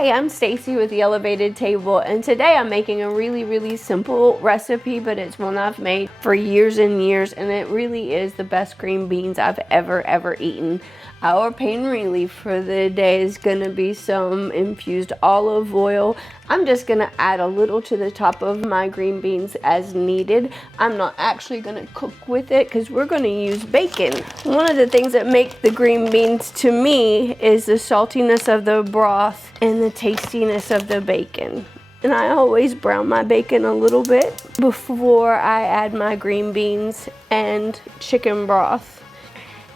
Hi, I'm Stacey with The Elevated Table, and today I'm making a really simple recipe, but it's one I've made for years and years, and it really is the best green beans I've ever eaten. Our pain relief for the day is gonna be some infused olive oil. I'm just gonna add a little to the top of my green beans as needed. I'm not actually gonna cook with it because we're gonna use bacon. One of the things that make the green beans to me is the saltiness of the broth and the tastiness of the bacon. And I always brown my bacon a little bit before I add my green beans and chicken broth.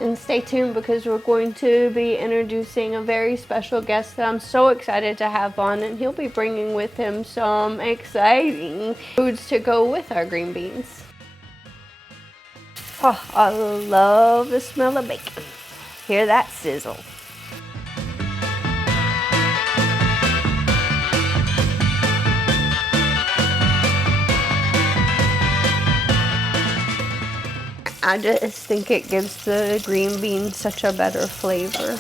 And stay tuned because we're going to be introducing a very special guest that I'm so excited to have on, and he'll be bringing with him some exciting foods to go with our green beans. Oh, I love the smell of bacon. Hear that sizzle. I just think it gives the green beans such a better flavor.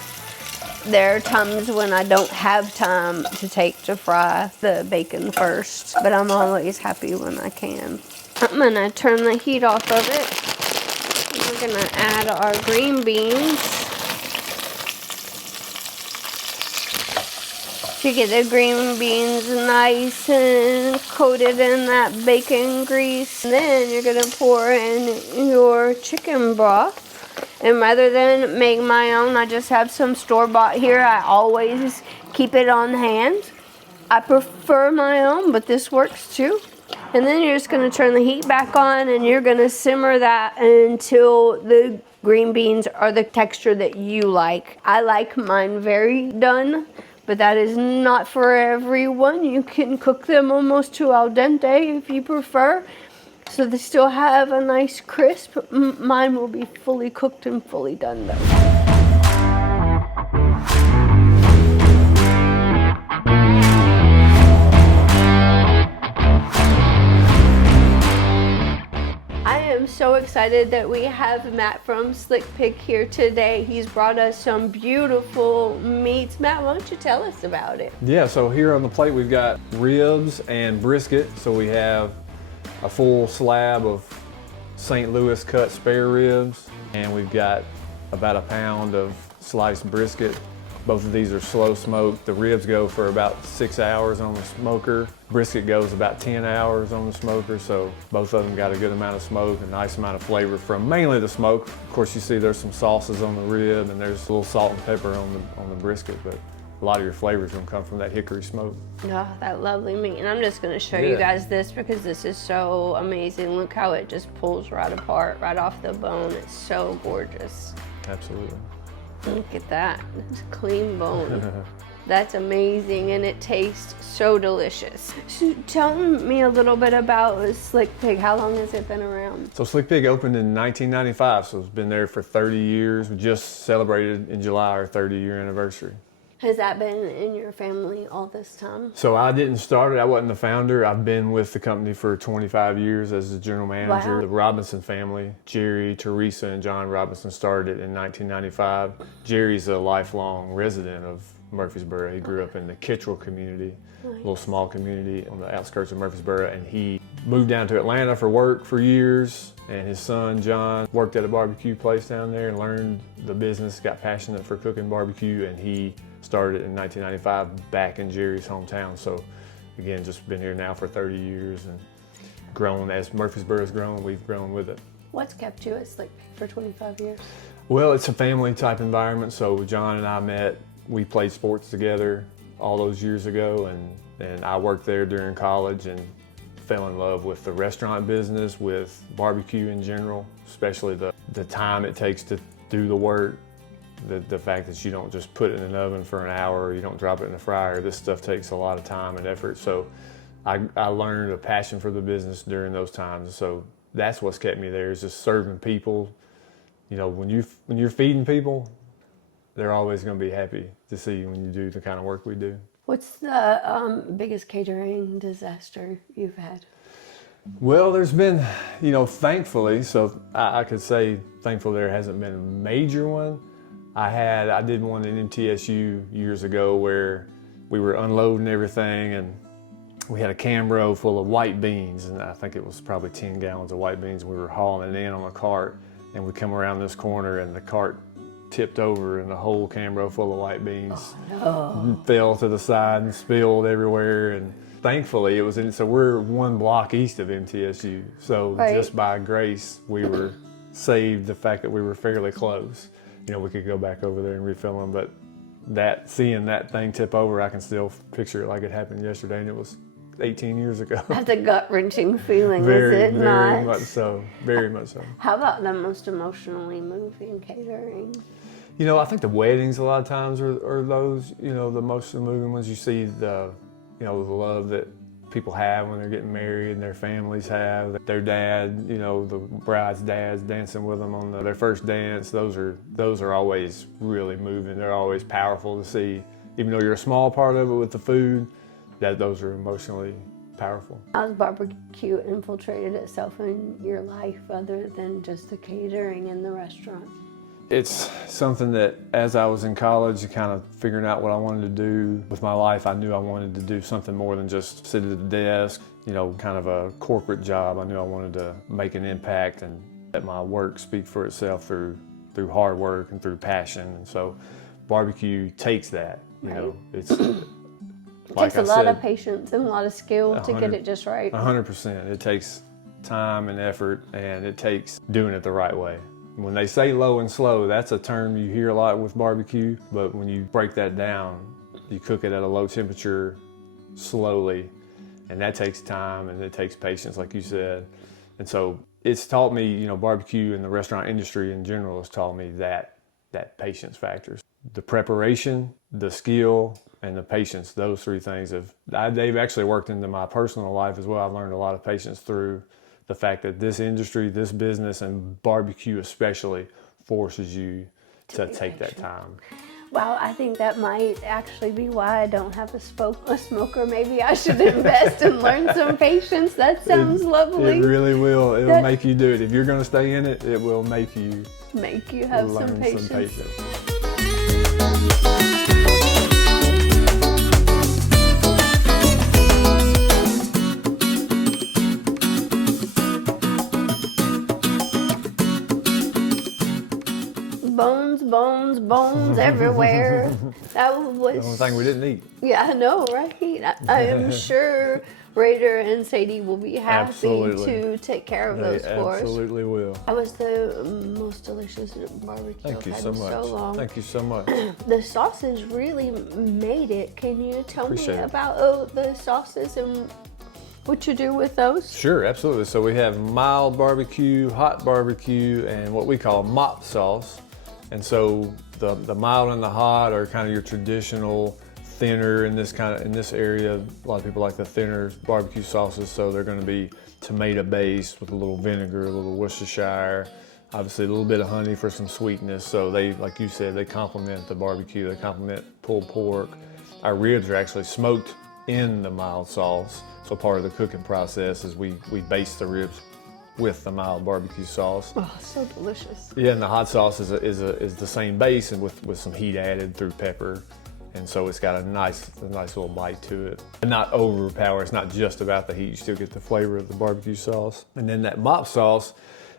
There are times when I don't have time to fry the bacon first, but I'm always happy when I can. I'm gonna turn the heat off of it. We're gonna add our green beans. To get the green beans nice and coated in that bacon grease. And then you're gonna pour in your chicken broth. And rather than make my own, I just have some store-bought here. I always keep it on hand. I prefer my own, but this works too. And then you're just gonna turn the heat back on and you're gonna simmer that until the green beans are the texture that you like. I like mine very done, but that is not for everyone. You can cook them almost to al dente if you prefer, so they still have a nice crisp. Mine will be fully cooked and fully done though. I'm so excited that we have Matt from Slick Pig here today. He's brought us some beautiful meats. Matt, why don't you tell us about it? Yeah, so here on the plate we've got ribs and brisket. So we have a full slab of St. Louis cut spare ribs, and we've got about a pound of sliced brisket. Both of these are slow smoked. The ribs go for about 6 hours on the smoker. Brisket goes about 10 hours on the smoker, so both of them got a good amount of smoke, a nice amount of flavor from mainly the smoke. Of course, you see there's some sauces on the rib and there's a little salt and pepper on the brisket, but a lot of your flavor is gonna come from that hickory smoke. Oh, that lovely meat. And I'm just gonna show you guys this because this is so amazing. Look how it just pulls right apart, right off the bone. It's so gorgeous. Absolutely. Look at that, it's a clean bone. That's amazing, and it tastes so delicious. So tell me a little bit about Slick Pig. How long has it been around? So Slick Pig opened in 1995, so it's been there for 30 years. We just celebrated in July our 30-year anniversary. Has that been in your family all this time? So I didn't start it, I wasn't the founder. I've been with the company for 25 years as the general manager. Wow. The Robinson family, Jerry, Teresa, and John Robinson started it in 1995. Jerry's a lifelong resident of Murfreesboro. He grew up in the Kittrell community, a little small community on the outskirts of Murfreesboro, and he moved down to Atlanta for work for years. And his son, John, worked at a barbecue place down there and learned the business, got passionate for cooking barbecue, and he started in 1995 back in Jerry's hometown. So again, just been here now for 30 years and grown. As Murfreesboro's grown, we've grown with it. What's kept you at Slick for 25 years? Well, it's a family type environment. So John and I met, we played sports together all those years ago, and I worked there during college and fell in love with the restaurant business, with barbecue in general, especially the time it takes to do the work. The fact that you don't just put it in an oven for an hour, or you don't drop it in the fryer. This stuff takes a lot of time and effort. So I learned a passion for the business during those times. So that's what's kept me there, is just serving people. You know, when you're feeding people, they're always going to be happy to see you when you do the kind of work we do. What's the biggest catering disaster you've had? Well, there's been, thankfully, so I could say thankfully there hasn't been a major one. I did one in MTSU years ago where we were unloading everything, and we had a Cambro full of white beans, and I think it was probably 10 gallons of white beans. We were hauling it in on a cart, and we come around this corner, and the cart tipped over, and the whole Cambro full of white beans fell to the side and spilled everywhere. And thankfully, it was so we're one block east of MTSU, so just by grace, we were saved the fact that we were fairly close. You know, we could go back over there and refill them, but seeing that thing tip over, I can still picture it like it happened yesterday, and it was 18 years ago. That's a gut-wrenching feeling, Very, is it not? very much so. Very much so. How about the most emotionally moving catering? You know, I think the weddings a lot of times are those, you know, the most moving ones. You see the love that people have when they're getting married and their families have. Their dad, you know, the bride's dad's dancing with them on their first dance. Those are always really moving. They're always powerful to see. Even though you're a small part of it with the food, those are emotionally powerful. How's barbecue infiltrated itself in your life other than just the catering in the restaurant? It's something that as I was in college, kind of figuring out what I wanted to do with my life, I knew I wanted to do something more than just sit at the desk, you know, kind of a corporate job. I knew I wanted to make an impact and let my work speak for itself through hard work and through passion. And so barbecue takes that, you know, it's It takes a lot of patience and a lot of skill to get it just right. 100%. It takes time and effort, and it takes doing it the right way. When they say low and slow, that's a term you hear a lot with barbecue, but when you break that down, you cook it at a low temperature slowly, and that takes time and it takes patience, like you said. And so it's taught me, you know, barbecue and the restaurant industry in general has taught me that patience factors. The preparation, the skill, and the patience, those three things they've actually worked into my personal life as well. I've learned a lot of patience through the fact that this industry, this business, and barbecue especially forces you to take that time. Well, I think that might actually be why I don't have a smoker. Maybe I should invest and learn some patience. That sounds lovely. It really will. It'll make you do it. If you're going to stay in it, it will make you have some patience. Bones everywhere. That was the only thing we didn't eat. Yeah, I know, right? I am sure Raider and Sadie will be happy to take care of those for us. Absolutely will. That was the most delicious barbecue Thank you I've had so in much. so long. Thank you so much. The sauces really made it. Can you tell me about the sauces and what you do with those? Sure, absolutely. So we have mild barbecue, hot barbecue, and what we call mop sauce. And so the mild and the hot are kind of your traditional thinner in this area. A lot of people like the thinner barbecue sauces, so they're going to be tomato based with a little vinegar, a little Worcestershire, obviously a little bit of honey for some sweetness. So they, like you said, they complement the barbecue. They complement pulled pork. Our ribs are actually smoked in the mild sauce. So part of the cooking process is we baste the ribs with the mild barbecue sauce. Oh, so delicious. Yeah, and the hot sauce is the same base and with some heat added through pepper. And so it's got a nice little bite to it. And not overpower, it's not just about the heat, you still get the flavor of the barbecue sauce. And then that mop sauce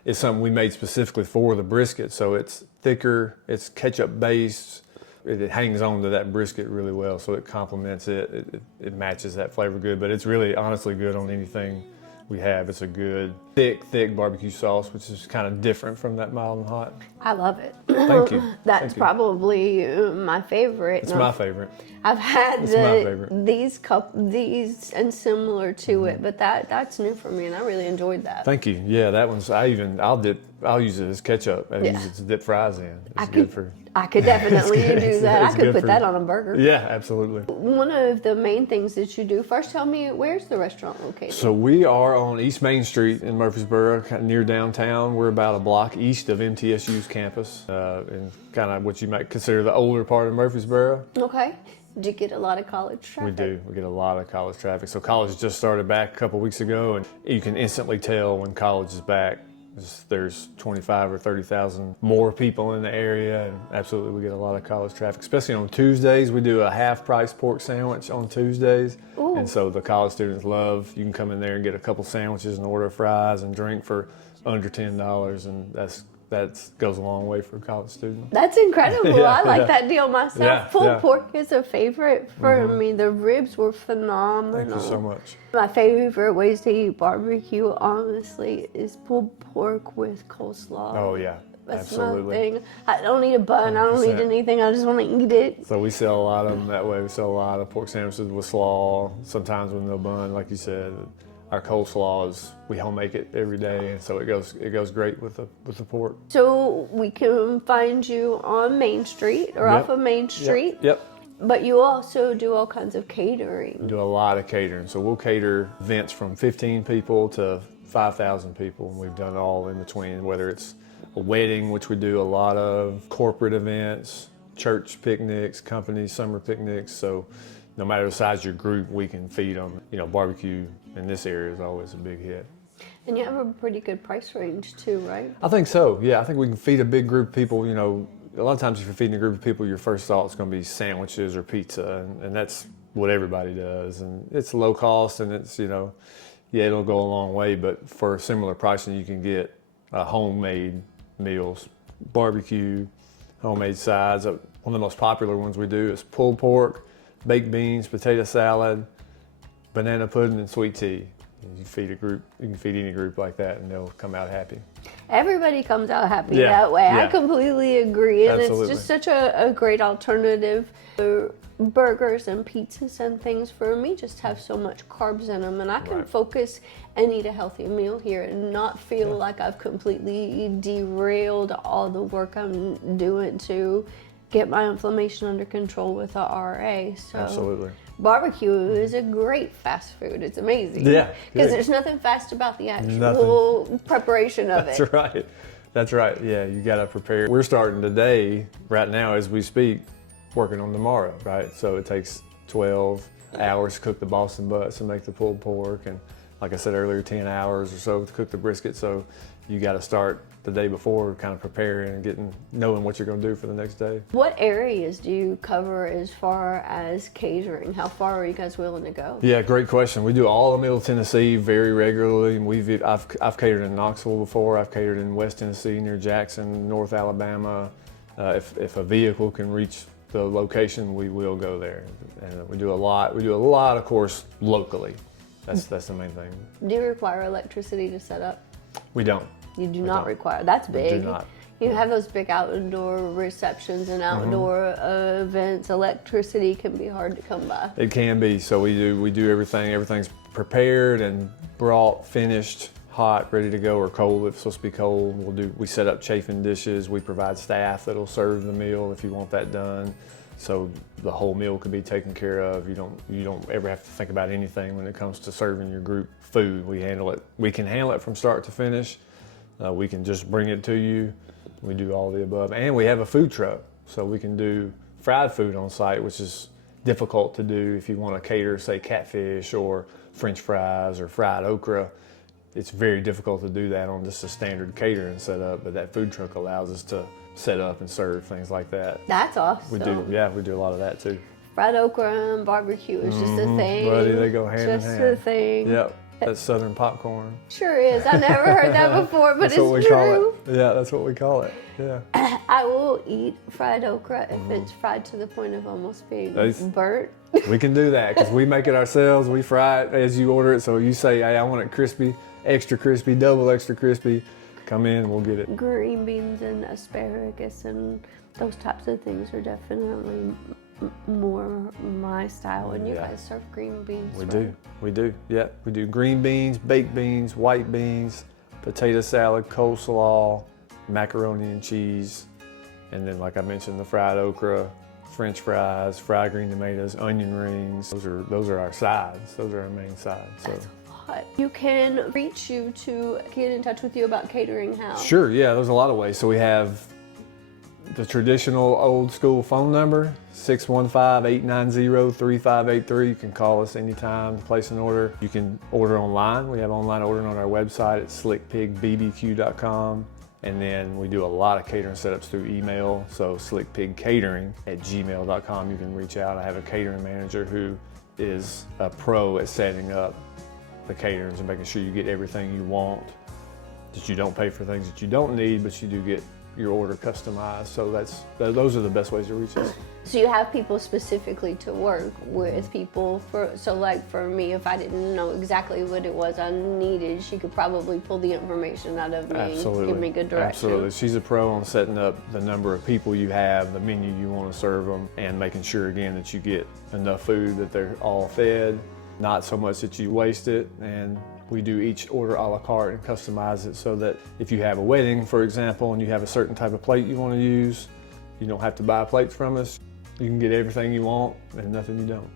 is something we made specifically for the brisket. So it's thicker, it's ketchup based, it hangs on to that brisket really well, so it complements it. It matches that flavor good, but it's really honestly good on anything we have. It's a good, thick barbecue sauce, which is kind of different from that mild and hot. I love it. Thank you. That's probably my favorite. It's my favorite. I've had these and similar to it, but that's new for me, and I really enjoyed that. Thank you. Yeah, that one's. I'll use it as ketchup. I use it to dip fries in. I could definitely do that. I could put that on a burger. Yeah, absolutely. One of the main things that you do, first tell me, where's the restaurant located? So we are on East Main Street in Murfreesboro, kind of near downtown. We're about a block east of MTSU's campus, in kind of what you might consider the older part of Murfreesboro. Okay. Did you get a lot of college traffic? We do. We get a lot of college traffic. So college just started back a couple weeks ago, and you can instantly tell when college is back There's 25 or 30,000 more people in the area, and absolutely we get a lot of college traffic, especially on Tuesdays. We do a half-price pork sandwich on Tuesdays. Ooh. And so the college students love, you can come in there and get a couple sandwiches and order fries and drink for under $10, and that goes a long way for a college student. That's incredible. I like that deal myself. Pulled pork is a favorite for me. The ribs were phenomenal. Thank you so much. My favorite ways to eat barbecue, honestly, is pulled pork with coleslaw. Oh yeah, that's absolutely. my thing. I don't need a bun. 100%. I don't need anything. I just want to eat it. So we sell a lot of them that way. We sell a lot of pork sandwiches with slaw, sometimes with no bun, like you said. Our coleslaw is, we home make it every day, and so it goes great with the pork. So we can find you on Main Street or off of Main Street. Yep. But you also do all kinds of catering. We do a lot of catering. So we'll cater events from 15 people to 5,000 people, and we've done all in between, whether it's a wedding, which we do a lot of, corporate events, church picnics, company summer picnics. So no matter the size of your group, we can feed them. You know, barbecue in this area is always a big hit. And you have a pretty good price range too, right? I think so, yeah. I think we can feed a big group of people. You know, a lot of times if you're feeding a group of people, your first thought is going to be sandwiches or pizza, and that's what everybody does. And it's low cost, and it's, you know, yeah, it'll go a long way, but for similar pricing, you can get homemade meals, barbecue, homemade sides. One of the most popular ones we do is pulled pork, baked beans, potato salad, banana pudding, and sweet tea. You feed a group, you can feed any group like that, and they'll come out happy. Everybody comes out happy that way. I completely agree, and Absolutely. It's just such a great alternative. Burgers and pizzas and things for me just have so much carbs in them, and I can focus and eat a healthy meal here and not feel like I've completely derailed all the work I'm doing to get my inflammation under control with a RA. So Absolutely. Barbecue is a great fast food. It's amazing. Yeah. Because there's nothing fast about the actual preparation of it. That's right. That's right. Yeah, you got to prepare. We're starting today, right now as we speak, working on tomorrow, right? So it takes 12 hours to cook the Boston butts and make the pulled pork, and like I said earlier, 10 hours or so to cook the brisket. So you got to start the day before, kind of preparing and knowing what you're going to do for the next day. What areas do you cover as far as catering? How far are you guys willing to go? Yeah, great question. We do all of Middle Tennessee very regularly. I've catered in Knoxville before. I've catered in West Tennessee near Jackson, North Alabama. If a vehicle can reach the location, we will go there. And we do a lot. We do a lot, of course, locally. That's the main thing. Do you require electricity to set up? We don't. You do not require. That's big. We do not. You have those big outdoor receptions and outdoor events. Electricity can be hard to come by. It can be. So we do everything. Everything's prepared and brought, finished, hot, ready to go, or cold if it's supposed to be cold. We set up chafing dishes. We provide staff that'll serve the meal if you want that done. So the whole meal can be taken care of. You don't ever have to think about anything when it comes to serving your group food. We handle it. We can handle it from start to finish. We can just bring it to you. We do all the above. And we have a food truck, so we can do fried food on site, which is difficult to do if you want to cater, say, catfish or French fries or fried okra. It's very difficult to do that on just a standard catering setup, but that food truck allows us to set up and serve things like that. That's awesome. We do a lot of that too. Fried okra and barbecue is just a thing. Buddy, they go hand in hand. Just a thing. Yep. That's Southern popcorn. Sure is. I never heard that before, but that's what it's we true. Call it. Yeah, that's what we call it. Yeah. I will eat fried okra if it's fried to the point of almost being burnt. We can do that because we make it ourselves. We fry it as you order it. So you say, hey, I want it crispy, extra crispy, double extra crispy. Come in, we'll get it. Green beans and asparagus and those types of things are definitely more my style. And you guys serve green beans, We do. Yeah, we do green beans, baked beans, white beans, potato salad, coleslaw, macaroni and cheese, and then, like I mentioned, the fried okra, French fries, fried green tomatoes, onion rings. Those are our sides. Those are our main sides. So. That's a lot. You can reach you to get in touch with you about catering how? Sure. Yeah, there's a lot of ways. So we have The traditional old school phone number, 615-890-3583. You can call us anytime to place an order. You can order online. We have online ordering on our website at slickpigbbq.com. And then we do a lot of catering setups through email. So slickpigcatering@gmail.com. You can reach out. I have a catering manager who is a pro at setting up the caterings and making sure you get everything you want, that you don't pay for things that you don't need, but you do get your order customized. So those are the best ways to reach us. So you have people specifically to work with people so like for me, if I didn't know exactly what it was I needed, she could probably pull the information out of me. Absolutely. Give me good direction. Absolutely. She's a pro on setting up the number of people you have, the menu you want to serve them, and making sure again that you get enough food that they're all fed, not so much that you waste it. And we do each order a la carte and customize it so that if you have a wedding, for example, and you have a certain type of plate you want to use, you don't have to buy plates from us. You can get everything you want and nothing you don't.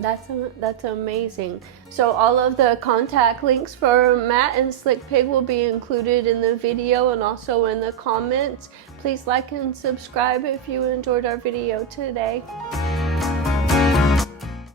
That's amazing. So all of the contact links for Matt and Slick Pig will be included in the video and also in the comments. Please like and subscribe if you enjoyed our video today.